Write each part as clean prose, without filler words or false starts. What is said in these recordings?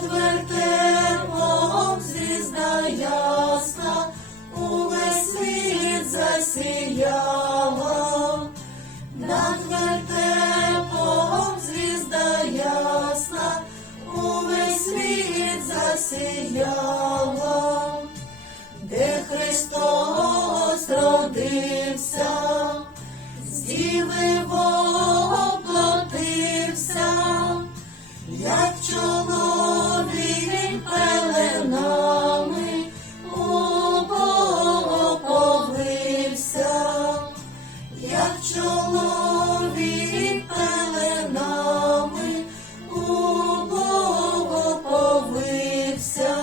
Над вертепом звізда ясна, увесь світ засіяла. Над вертепом звізда ясна, увесь світ засіяла. Де Христос родився, з Діви воплотився, як чоловік пеленами оповився, як чоловік пеленами оповився.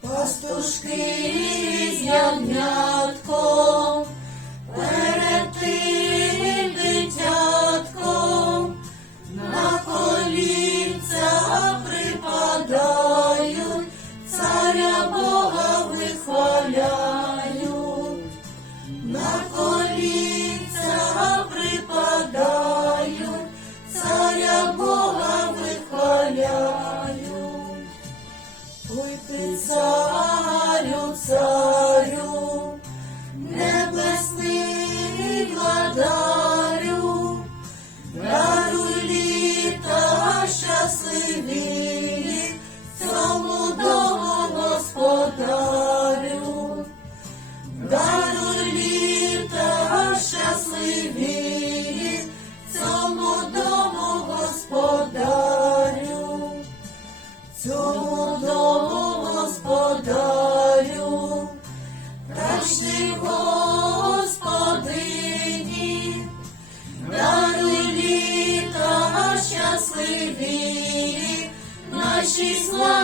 Пастушки з ягнятком, перед тим дитятком, на колінця припадають, царя Бога вихваляють. На колінця припадають, царя Бога вихваляють. Ой ти, царю, царю, небесний владарю, даруй літа щасливі цьому дому господарю. Даруй літа щасливі цьому дому господарю. Цьому дому господарю, рачний Господині, даруй літа щасливі нашій славі.